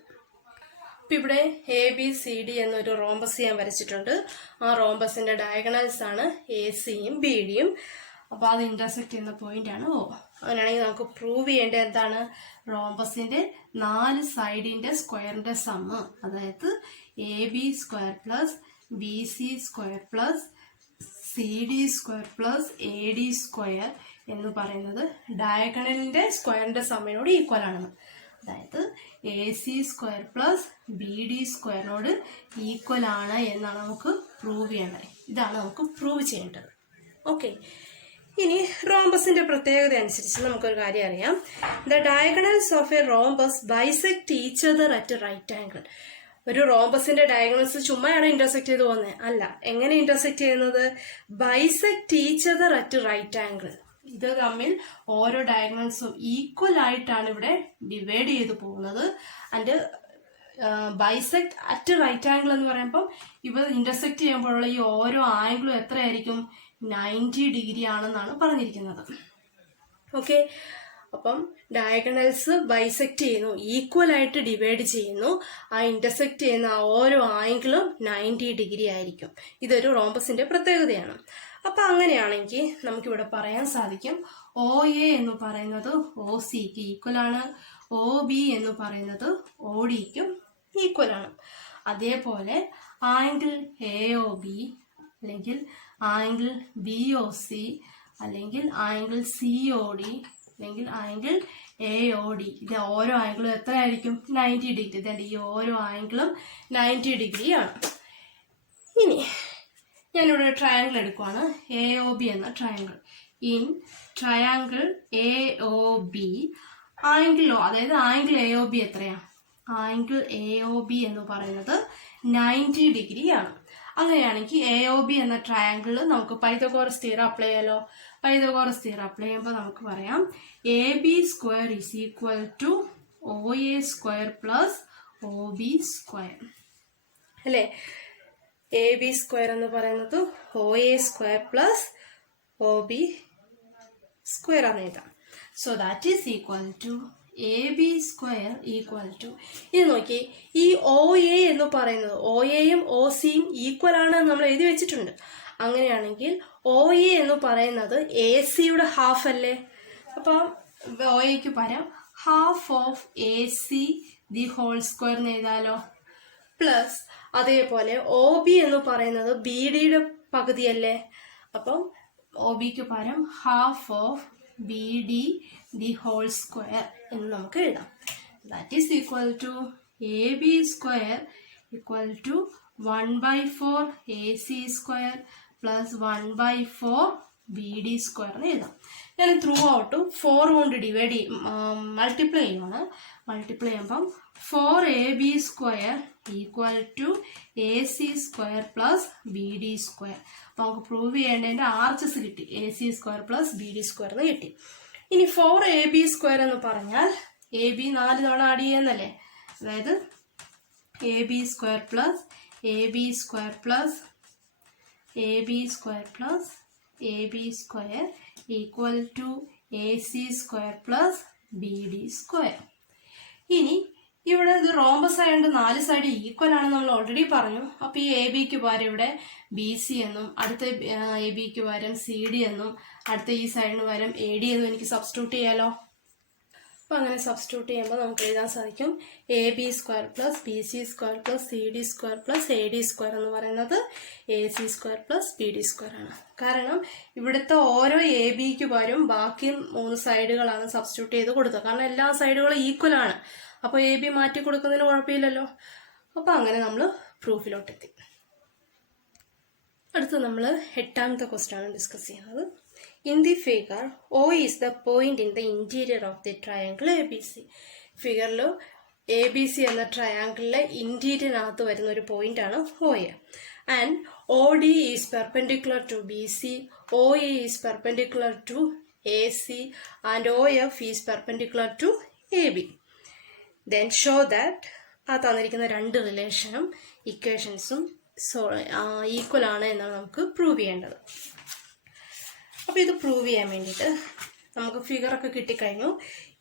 അപ്പൊ ഇവിടെ ABCD എന്നൊരു റോംബസ് ഞാൻ വരച്ചിട്ടുണ്ട്. ആ റോംബസിന്റെ ഡയഗണൽസ് ആണ് ACയും BDയും. അപ്പൊ അത് ഇന്റർസെക്ട് ചെയ്യുന്ന പോയിന്റ് ആണ് O. അങ്ങനെയാണെങ്കിൽ നമുക്ക് പ്രൂവ് ചെയ്യേണ്ടത് എന്താണ്? റോംബസിന്റെ 4 സൈഡിന്റെ സ്ക്വയറിന്റെ സമ്മ്, അതായത് AB square plus BC square plus CD square plus AD square എന്ന് പറയുന്നത് ഡയഗണലിന്റെ സ്ക്വയറിന്റെ സമ്മിനോട് ഈക്വൽ ആണെന്ന്. അതായത് AC സ്ക്വയർ പ്ലസ് BD സ്ക്വയറിനോട് ഈക്വൽ ആണ് എന്നാണ് നമുക്ക് പ്രൂവ് ചെയ്യേണ്ടത്. ഇതാണ് നമുക്ക് പ്രൂവ് ചെയ്യേണ്ടത്. ഓക്കെ. ഇനി റോംബസിന്റെ പ്രത്യേകത അനുസരിച്ച് നമുക്കൊരു കാര്യം അറിയാം. The diagonals of a rhombus bisect each other at right angle. ഒരു റോംബസിന്റെ ഡയഗണൽസ് ചുമ്മായാണ് ഇന്റർസെക്ട് ചെയ്ത് പോകുന്നത്? അല്ല. എങ്ങനെ ഇന്റർസെക്ട് ചെയ്യുന്നത്? Bisect each other at right angle. ഇത് തമ്മിൽ ഓരോ ഡയഗണൽസും ഈക്വൽ ആയിട്ടാണ് ഇവിടെ ഡിവൈഡ് ചെയ്ത് പോകുന്നത്. And bisect at right angle എന്ന് പറയുമ്പോൾ ഇവ ഇന്റർസെക്ട് ചെയ്യുമ്പോഴുള്ള ഈ ഓരോ ആംഗിളും എത്രയായിരിക്കും? 90 ഡിഗ്രി ആണെന്നാണ് പറഞ്ഞിരിക്കുന്നത്. ഓക്കെ, അപ്പം ഡയഗണൽസ് ബൈസെക്ട് ചെയ്യുന്നു, ഈക്വൽ ആയിട്ട് ഡിവൈഡ് ചെയ്യുന്നു. ആ ഇന്റർസെക്ട് ചെയ്യുന്ന ഓരോ ആംഗിളും 90 ഡിഗ്രി ആയിരിക്കും. ഇതൊരു റോംബസിന്റെ പ്രത്യേകതയാണ്. അപ്പൊ അങ്ങനെയാണെങ്കിൽ നമുക്കിവിടെ പറയാൻ സാധിക്കും OA എന്ന് പറയുന്നത് OCക്ക് ഈക്വൽ ആണ്, OB എന്ന് പറയുന്നത് ODക്കും ഈക്വൽ ആണ്. അതേപോലെ ആംഗിൾ AOB അല്ലെങ്കിൽ ആംഗിൾ BOC അല്ലെങ്കിൽ ആംഗിൾ COD അല്ലെങ്കിൽ ആംഗിൾ AOD, ഇത് ഓരോ ആംഗിളും എത്രയായിരിക്കും? 90 ഡിഗ്രി. ഇതാണ്ട് ഈ ഓരോ ആംഗിളും 90 ഡിഗ്രി ആണ്. ഇനി ഞാനിവിടെ ഒരു ട്രയാങ്കിൾ എടുക്കുവാണ്, AOB എന്ന ട്രയാങ്കിൾ. ഇൻ ട്രയാങ്കിൾ AOB ആംഗിളോ, അതായത് ആംഗിൾ AOB എത്രയാ? ആംഗിൾ AOB എന്ന് പറയുന്നത് 90 ഡിഗ്രി ആണ്. അങ്ങനെയാണെങ്കിൽ AOB എന്ന ട്രയാങ്കിളിൽ നമുക്ക് പൈതഗോറസ് തിയറം അപ്ലൈ ചെയ്യാലോ. പൈതഗോറസ് തിയറം അപ്ലൈ ചെയ്യുമ്പോൾ നമുക്ക് പറയാം AB square is equal to OA square plus OB square അല്ലേ? AB സ്ക്വയർ എന്ന് പറയുന്നത് OA square plus OB square ആണ് എഴുതാം. So that is equal to AB square equal to, ഇത് നോക്കി, ഈ OA എന്ന് പറയുന്നത് OAയും OCയും ഈക്വൽ ആണ് നമ്മൾ എഴുതി വെച്ചിട്ടുണ്ട്. അങ്ങനെയാണെങ്കിൽ OA എന്ന് പറയുന്നത് ACയുടെ ഹാഫ് അല്ലേ? അപ്പം OAക്ക് പകരം half of AC the whole square എന്ന് എഴുതാലോ. പ്ലസ് അതേപോലെ OB എന്ന് പറയുന്നത് BDയുടെ പകുതിയല്ലേ? അപ്പം OBക്ക് പകരം half of BD the whole square എന്ന് നമുക്ക് എഴുതാം. That is equal to AB square equal to 1/4 AC square plus 1/4 BD square എന്ന് എഴുതാം. ഞാൻ ത്രൂ ഔട്ട് 4 കൊണ്ട് ഡിവൈഡ് മൾട്ടിപ്ലൈ ചെയ്യുവാണ്. മൾട്ടിപ്ലൈ ചെയ്യുമ്പം 4AB square equal to AC square plus BD square. അപ്പം നമുക്ക് പ്രൂവ് ചെയ്യേണ്ടതിൻ്റെ ആർച്ചസ് കിട്ടി, AC square plus BD square എന്ന് കിട്ടി. ഇനി 4AB സ്ക്വയർ എന്ന് പറഞ്ഞാൽ AB 4 തവണ ആഡ് ചെയ്യുന്നല്ലേ? അതായത് AB square plus AB square plus AB square plus AB square equal to AC square plus BD square. ഇനി ഇവിടെ ഇത് റോംബസ് ആയതുകൊണ്ട് 4 സൈഡ് ഈക്വൽ ആണെന്ന് നമ്മൾ ഓൾറെഡി പറഞ്ഞു. അപ്പോൾ ഈ ABക്ക് പകരം ഇവിടെ BC എന്നും അടുത്ത ABക്ക് പകരം CD എന്നും അടുത്ത ഈ സൈഡിന് പകരം AD എന്നും എനിക്ക് സബ്സ്റ്റിറ്റ്യൂട്ട് ചെയ്യാലോ. അപ്പോൾ അങ്ങനെ സബ്സ്റ്റിറ്റ്യൂട്ട് ചെയ്യുമ്പോൾ നമുക്ക് എഴുതാൻ സാധിക്കും AB square plus BC square plus CD square plus AD square എന്ന് പറയുന്നത് AC square plus BD square ആണ്. കാരണം ഇവിടുത്തെ ഓരോ ABക്ക് പകരം ബാക്കി 3 സൈഡുകളാണ് സബ്സ്റ്റിറ്റ്യൂട്ട് ചെയ്ത് കൊടുത്തത്. കാരണം എല്ലാ സൈഡുകളും ഈക്വൽ ആണ്. അപ്പോൾ AB മാറ്റി കൊടുക്കുന്നതിന് കുഴപ്പമില്ലല്ലോ. അപ്പോൾ അങ്ങനെ നമ്മൾ പ്രൂഫിലോട്ടെത്തി. അടുത്ത് നമ്മൾ 8ാമത്തെ ക്വസ്റ്റ്യൻ ആണ് ഡിസ്കസ് ചെയ്യുന്നത്. In the figure, O is the point in the interior of the triangle ABC. ഫിഗറിൽ ABC എന്ന ട്രയാങ്കിളിലെ ഇന്റീരിയറിനകത്ത് വരുന്ന ഒരു പോയിന്റ് ആണ് OA. And OD is perpendicular to BC, OA is perpendicular to AC, and OF is perpendicular to AB. Then show that ആ തന്നിരിക്കുന്ന 2 റിലേഷനും ഇക്വേഷൻസും ഈക്വൽ ആണ് എന്നാണ് നമുക്ക് പ്രൂവ് ചെയ്യേണ്ടത്. അപ്പോൾ ഇത് പ്രൂവ് ചെയ്യാൻ വേണ്ടിയിട്ട് നമുക്ക് ഫിഗറൊക്കെ കിട്ടിക്കഴിഞ്ഞു.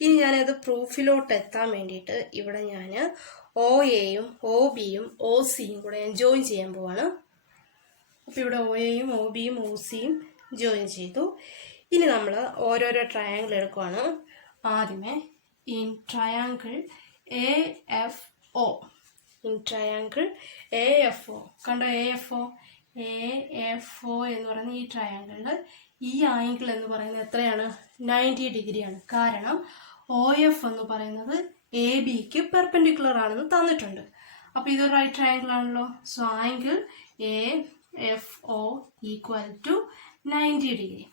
ഇനി ഞാനത് പ്രൂഫിലോട്ട് എത്താൻ വേണ്ടിയിട്ട് ഇവിടെ ഞാൻ OAയും OBയും OCയും കൂടെ ഞാൻ ജോയിൻ ചെയ്യാൻ പോവാണ്. അപ്പോൾ ഇവിടെ OAയും OBയും OCയും ജോയിൻ ചെയ്തു. ഇനി നമ്മൾ ഓരോരോ ട്രയാങ്കിൾ എടുക്കുവാണ്. ആദ്യമേ in triangle AFO, in triangle AFO കണ്ടോ? AFO എന്ന് പറയുന്ന ഈ ട്രയാങ്കിളിൽ ഈ ആംഗിൾ എന്ന് പറയുന്നത് എത്രയാണ്? 90 ഡിഗ്രിയാണ്. കാരണം OF എന്ന് പറയുന്നത് ABക്ക് പെർപെൻഡിക്കുലർ ആണെന്ന് തന്നിട്ടുണ്ട്. അപ്പോൾ ഇതൊരു റൈറ്റ് ട്രയാങ്കിൾ ആണല്ലോ. So angle AFO equal to 90 degree.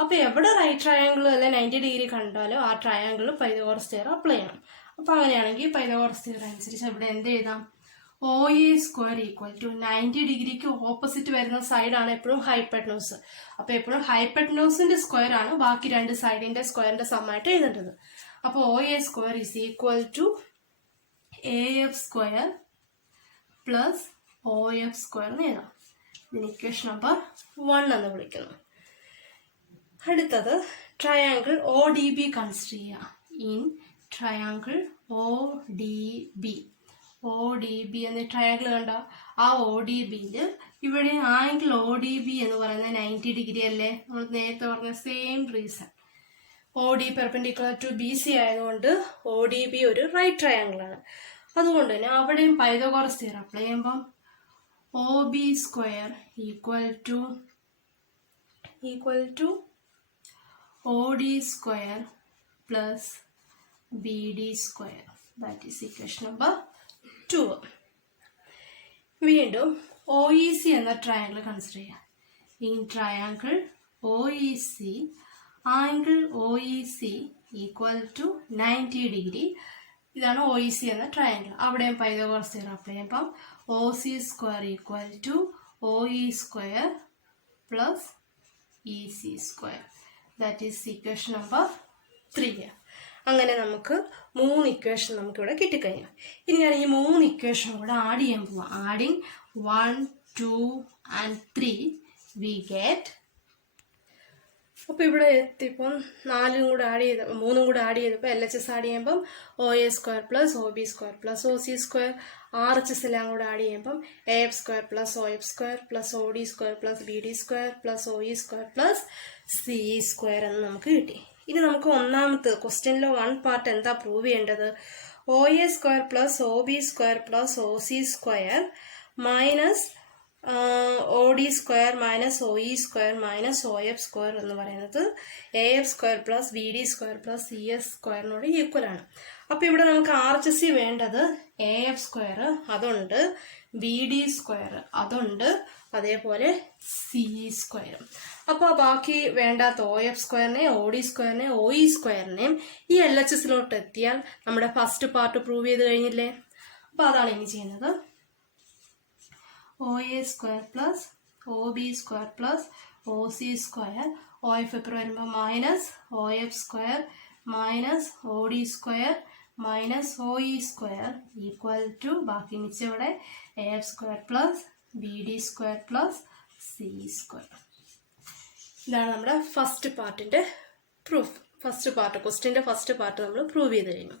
അപ്പോൾ എവിടെ റൈറ്റ് ട്രയാങ്കിൾ അല്ല 90 ഡിഗ്രി കണ്ടാലോ ആ ട്രയാങ്കിൾ പൈതഗോറസ് തിയറം അപ്ലൈ ചെയ്യണം. അപ്പോൾ അങ്ങനെയാണെങ്കിൽ പൈതഗോറസ് തിയറം അനുസരിച്ച് ഇവിടെ എന്ത് എഴുതാം? OA സ്ക്വയർ ഈക്വൽ ടു 90 ഡിഗ്രിക്ക് ഓപ്പോസിറ്റ് വരുന്ന സൈഡാണ് എപ്പോഴും ഹൈപ്പട്നോസ്. അപ്പോൾ എപ്പോഴും ഹൈപ്പട്നോസിന്റെ സ്ക്വയർ ആണ് ബാക്കി രണ്ട് സൈഡിന്റെ സ്ക്വയറിന്റെ സമ്മായിട്ട് എഴുതേണ്ടത്. അപ്പോൾ OA square is equal to AF square plus OF square എന്ന് എഴുതാം. ഇതിന് ഇക്വേഷൻ നമ്പർ 1 എന്ന് വിളിക്കുന്നു. അടുത്തത് ട്രയാങ്കിൾ ODB കൺസിഡർ ചെയ്യുക. ഇൻ ട്രയാങ്കിൾ ODB എന്ന ട്രയാങ്കിൾ കണ്ട ആ ODBയിൽ ഇവിടെ ആംഗിൾ ODB എന്ന് പറയുന്നത് 90 ഡിഗ്രി അല്ലേ? നമ്മൾ നേരത്തെ പറഞ്ഞ same reason. OD perpendicular to BC ആയതുകൊണ്ട് ODB ഒരു റൈറ്റ് ട്രയാങ്കിൾ ആണ്. അതുകൊണ്ട് തന്നെ അവിടെയും പൈതഗോറസ് തിയറം അപ്ലൈ ചെയ്യുമ്പം OB square equal to OD square plus BD square. That is equation number 2. വീണ്ടും OEC എന്ന ട്രയാങ്കിൾ കൺസിഡർ ചെയ്യാം. In triangle OEC angle OEC equal to 90 degree. ഇതാണ് OEC എന്ന ട്രയാങ്കിൾ. അവിടെയും പൈതഗോറസ് തിയറം അപ്ലൈ ചെയ്യുമ്പം OC square equal to OE square plus EC square. That is equation number 3. അങ്ങനെ നമുക്ക് 3 ഇക്വേഷൻ നമുക്കിവിടെ കിട്ടിക്കഴിഞ്ഞു. ഇനി ഞാൻ ഈ 3 ഇക്വേഷൻ കൂടെ ആഡ് ചെയ്യാൻ പോവാം. Adding 1, 2 and 3 we get. അപ്പോൾ ഇവിടെ എത്തിയപ്പം 3 കൂടെ ആഡ് ചെയ്തപ്പോൾ LHS ആഡ് ചെയ്യുമ്പം OA square plus OB square plus OC square, RHS എല്ലാം കൂടെ ആഡ് ചെയ്യുമ്പം AF square plus OF square plus OD square plus BD square plus OE square plus CE square എന്ന് നമുക്ക് കിട്ടി. ഇനി നമുക്ക് ഒന്നാമത്തെ ക്വസ്റ്റ്യനിലെ 1 പാർട്ട് എന്താ പ്രൂവ് ചെയ്യേണ്ടത്? OA square plus OB square plus OC square minus OD square minus OE square minus OF square എന്ന് പറയുന്നത് AF square plus BD square plus CS സ്ക്വയറിനോട് ഈക്വൽ ആണ്. അപ്പോൾ ഇവിടെ നമുക്ക് RHS വേണ്ടത് AF സ്ക്വയർ അതുണ്ട്, BD സ്ക്വയർ അതുണ്ട്, അതേപോലെ CE സ്ക്വയറും. അപ്പോൾ ബാക്കി വേണ്ടാത്ത OF സ്ക്വയറിനെ OD സ്ക്വയറിനെ OE സ്ക്വയറിനെയും ഈ LHSലോട്ട് എത്തിയാൽ നമ്മുടെ ഫസ്റ്റ് പാർട്ട് പ്രൂവ് ചെയ്ത് കഴിഞ്ഞില്ലേ? അപ്പോൾ അതാണ് ഇനി ചെയ്യുന്നത്. OA square plus OB square plus OC square, OF എത്ര വരുമ്പോൾ minus OF square minus OD square minus OE square equal to ബാക്കി മിച്ചവിടെ AF square plus BD square plus CE square. ഇതാണ് നമ്മുടെ ഫസ്റ്റ് പാർട്ടിൻ്റെ പ്രൂഫ്. ക്വസ്റ്റ്യൻ്റെ ഫസ്റ്റ് പാർട്ട് നമ്മൾ പ്രൂവ് ചെയ്ത് കഴിഞ്ഞു.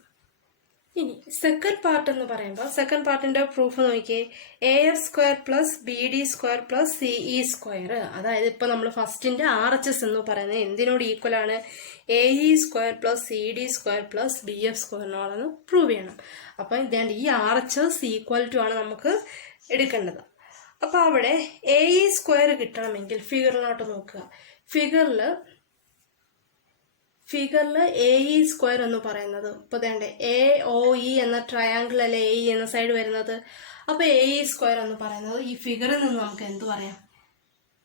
ഇനി സെക്കൻഡ് പാർട്ട് എന്ന് പറയുമ്പോൾ സെക്കൻഡ് പാർട്ടിന്റെ പ്രൂഫ് നോക്കിയേ. AF square plus BD square plus CE square. അതായത് ഇപ്പൊ നമ്മൾ ഫസ്റ്റിന്റെ RHS എന്ന് പറയുന്നത് എന്തിനോട് ഈക്വൽ ആണ്? AE square plus CD square plus BF സ്ക്വയറിനോടെന്ന് പ്രൂവ് ചെയ്യണം. അപ്പൊ ഇതേണ്ട ഈ RHS ഈക്വൽ ടു ആണ് നമുക്ക് എടുക്കേണ്ടത്. അപ്പൊ അവിടെ AE സ്ക്വയർ കിട്ടണമെങ്കിൽ ഫിഗറിലോട്ട് നോക്കുക. ഫിഗറിൽ AE സ്ക്വയർ എന്ന് പറയുന്നത് ഇപ്പൊ വേണ്ടേ AOE എന്ന ട്രയാങ്കിൾ അല്ലേ AE എന്ന സൈഡ് വരുന്നത്. അപ്പൊ AE സ്ക്വയർ എന്ന് പറയുന്നത് ഈ ഫിഗറിൽ നിന്ന് നമുക്ക് എന്ത് പറയാം?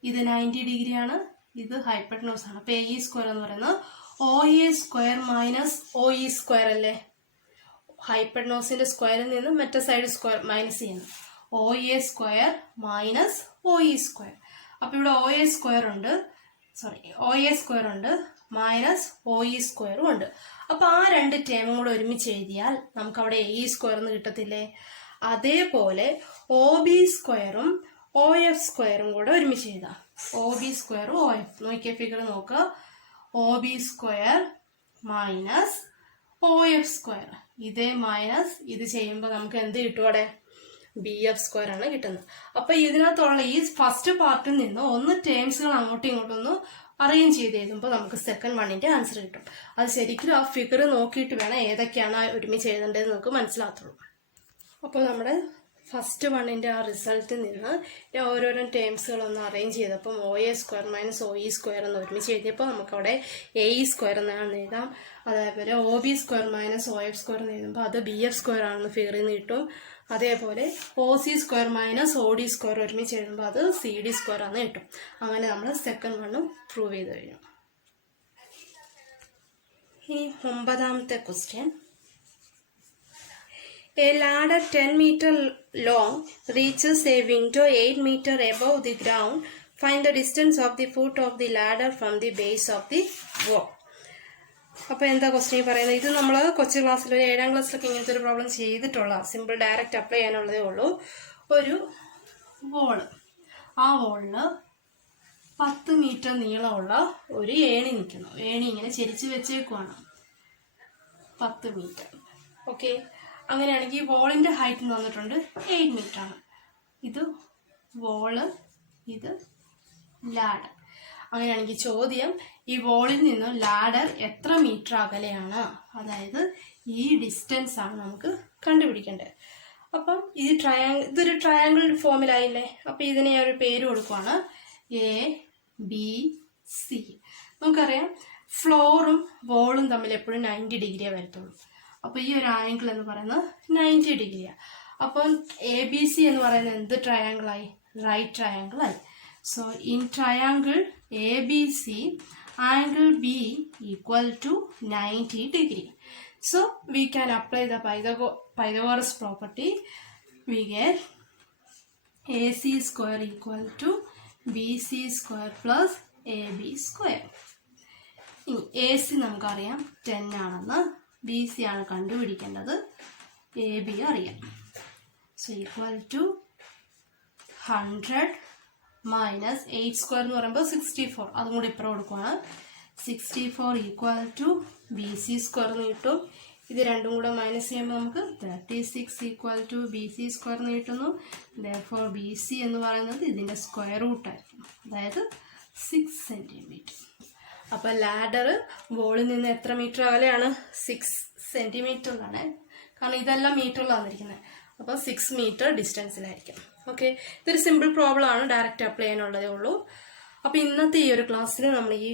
ഇത് 90 ഡിഗ്രി ആണ്, ഇത് ഹൈപ്പട്നോസ് ആണ്. അപ്പൊ AE സ്ക്വയർ എന്ന് പറയുന്നത് OA square minus OE square അല്ലേ? ഹൈപ്പട്നോസിന്റെ സ്ക്വയറിൽ നിന്ന് മറ്റേ സൈഡ് സ്ക്വയർ മൈനസ് ചെയ്യുന്നു. OA square minus OE square. അപ്പൊ ഇവിടെ OA സ്ക്വയർ ഉണ്ട് മൈനസ് OE സ്ക്വയറും ഉണ്ട്. അപ്പൊ ആ രണ്ട് ടേമും കൂടെ ഒരുമിച്ച് എഴുതിയാൽ നമുക്ക് അവിടെ AE സ്ക്വയർ എന്ന് കിട്ടത്തില്ലേ? അതേപോലെ OB സ്ക്വയറും OF സ്ക്വയറും കൂടെ ഒരുമിച്ച് എഴുതാം. OB സ്ക്വയറും OF നോക്കിയ ഫിഗർ നോക്കുക. OB square minus OF square, ഇതേ മൈനസ് ഇത് ചെയ്യുമ്പോൾ നമുക്ക് എന്ത് കിട്ടും? അവിടെ BF സ്ക്വയർ ആണ് കിട്ടുന്നത്. അപ്പൊ ഇതിനകത്തുള്ള ഈ ഫസ്റ്റ് പാർട്ടിൽ നിന്ന് ഒന്ന് ടേംസുകൾ അങ്ങോട്ടും ഇങ്ങോട്ടും ഒന്ന് അറേഞ്ച് ചെയ്ത് എഴുതുമ്പോൾ നമുക്ക് സെക്കൻഡ് വണ്ണിന്റെ ആൻസർ കിട്ടും. അത് ശരിക്കും ആ ഫിഗർ നോക്കിയിട്ട് വേണം ഏതൊക്കെയാണ് ഒരുമിച്ച് എഴുതേണ്ടത് നമുക്ക് മനസ്സിലാകത്തുള്ളൂ. അപ്പോൾ നമ്മുടെ ഫസ്റ്റ് വണ്ണിന്റെ ആ റിസൾട്ടിൽ നിന്ന് ഓരോരോ ടേംസുകളൊന്ന് അറേഞ്ച് ചെയ്തപ്പം OA square minus OE square എന്ന് ഒരുമിച്ച് എഴുതിയപ്പോൾ നമുക്കവിടെ AE സ്ക്വയർ എന്നാണെന്ന് എഴുതാം. അതേപോലെ OB square minus OF square എന്ന് എഴുതുമ്പോൾ അത് BF സ്ക്വയർ ആണെന്ന് ഫിഗറിൽ നിന്ന് കിട്ടും. അതേപോലെ OC square minus OD square ഒരുമിച്ച് എഴുതുമ്പോൾ അത് CD സ്ക്വയർ ആണെന്ന് കിട്ടും. അങ്ങനെ നമ്മൾ സെക്കൻഡ് വണ്ണും പ്രൂവ് ചെയ്ത് കഴിഞ്ഞു. ഇനി 9ാമത്തെ question. A ladder 10 meter long reaches a window 8 meter above the ground. Find the distance of the foot of the ladder from the base of the wall. അപ്പോൾ എന്താ ക്വസ്റ്റ്യൻ പറയുന്നത്? ഇത് നമ്മൾ കൊച്ചു ക്ലാസ്സിൽ ഒരു 7ാം ക്ലാസ്സിലൊക്കെ ഇങ്ങനത്തെ ഒരു പ്രോബ്ലം ചെയ്തിട്ടുള്ള സിമ്പിൾ ഡയറക്റ്റ് അപ്ലൈ ചെയ്യാനുള്ളതേ ഉള്ളൂ. ഒരു വോള്, ആ വോളിന് 10 മീറ്റർ നീളമുള്ള ഒരു ഏണി നിൽക്കുന്നു. ഏണി ഇങ്ങനെ ചെരിച്ച് വെച്ചേക്കുവാണ് 10 മീറ്റർ. ഓക്കെ, അങ്ങനെയാണെങ്കിൽ വോളിൻ്റെ ഹൈറ്റ് എന്ന് വന്നിട്ടുണ്ട് 8 മീറ്റർ ആണ്. ഇത് വോള്, ഇത് ലാഡർ. അങ്ങനെയാണെങ്കിൽ ചോദ്യം, ഈ വോളിൽ നിന്ന് ലാഡർ എത്ര മീറ്റർ അകലെയാണ്? അതായത് ഈ ഡിസ്റ്റൻസ് ആണ് നമുക്ക് കണ്ടുപിടിക്കേണ്ടത്. അപ്പം ഇതൊരു ട്രയാങ്കിൾ ഫോമിലായില്ലേ? അപ്പം ഇതിന് ഞാൻ ഒരു പേര് കൊടുക്കുവാണ്, ABC. നമുക്കറിയാം ഫ്ലോറും വോളും തമ്മിൽ എപ്പോഴും 90 ഡിഗ്രിയേ വരത്തുള്ളൂ. അപ്പോൾ ഈ ഒരു ആംഗിൾ എന്ന് പറയുന്നത് 90 ഡിഗ്രിയാണ്. അപ്പം ABC എന്ന് പറയുന്നത് എന്ത് ട്രയാങ്കിളായി? റൈറ്റ് ട്രയാങ്കിളായി. So in triangle ABC, angle B equal to 90 degree. So we can apply the Pythagoras property. We get AC square equal to BC square plus AB square. ഇനി AC നമുക്കറിയാം 10 ആണെന്ന്, BC ആണ് കണ്ടുപിടിക്കേണ്ടത്, AB അറിയാം. So equal to 100 minus 8 square എന്ന് പറയുമ്പോൾ 64, അതും കൂടി ഇപ്പുറം കൊടുക്കുവാണ്. 64 ഈക്വൽ ടു BC സ്ക്വയർ എന്ന് കിട്ടും. ഇത് രണ്ടും കൂടെ മൈനസ് ചെയ്യുമ്പോൾ നമുക്ക് 36 ഈക്വൽ ടു BC സ്ക്വയർ എന്ന് കിട്ടുന്നു. therefore BC എന്ന് പറയുന്നത് ഇതിൻ്റെ സ്ക്വയർ റൂട്ടായിരിക്കും, അതായത് 6 സെൻറ്റിമീറ്റർ. അപ്പോൾ ലാഡർ വോളിൽ നിന്ന് എത്ര മീറ്റർ അകലെയാണ്? 6 സെൻറ്റിമീറ്ററിലാണ്, കാരണം ഇതെല്ലാം മീറ്ററിലാണ് വന്നിരിക്കുന്നത്. അപ്പോൾ 6 മീറ്റർ ഡിസ്റ്റൻസിലായിരിക്കും. ഓക്കെ, ഇതൊരു സിമ്പിൾ പ്രോബ്ലം ആണ്, ഡയറക്റ്റ് അപ്ലൈ ചെയ്യാനുള്ളതേ ഉള്ളൂ. അപ്പോൾ ഇന്നത്തെ ഈ ഒരു ക്ലാസ്സിൽ നമ്മൾ ഈ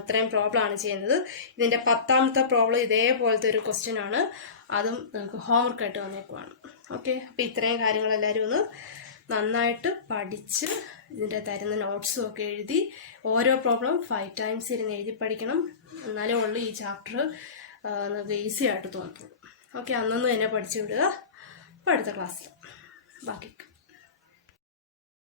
ഇത്രയും പ്രോബ്ലം ആണ് ചെയ്യുന്നത്. ഇതിൻ്റെ 10ാമത്തെ പ്രോബ്ലം ഇതേപോലത്തെ ഒരു ക്വസ്റ്റ്യൻ ആണ്, അതും നമുക്ക് ഹോംവർക്ക് ആയിട്ട് വന്നേക്കുവാണ്. ഓക്കെ, അപ്പോൾ ഇത്രയും കാര്യങ്ങളെല്ലാവരും ഒന്ന് നന്നായിട്ട് പഠിച്ച് ഇതിൻ്റെ തരുന്ന നോട്ട്സും ഒക്കെ എഴുതി ഓരോ പ്രോബ്ലം 5 ടൈംസ് ഇരുന്ന് എഴുതി പഠിക്കണം. എന്നാലേ ഉള്ളൂ ഈ ചാപ്റ്റർ നമുക്ക് ഈസി ആയിട്ട് തോന്നത്തുള്ളൂ. ഓക്കെ, അന്നൊന്നും എന്നെ പഠിച്ചു വിടുക. അപ്പോൾ അടുത്ത ക്ലാസ്സിൽ ബാക്കി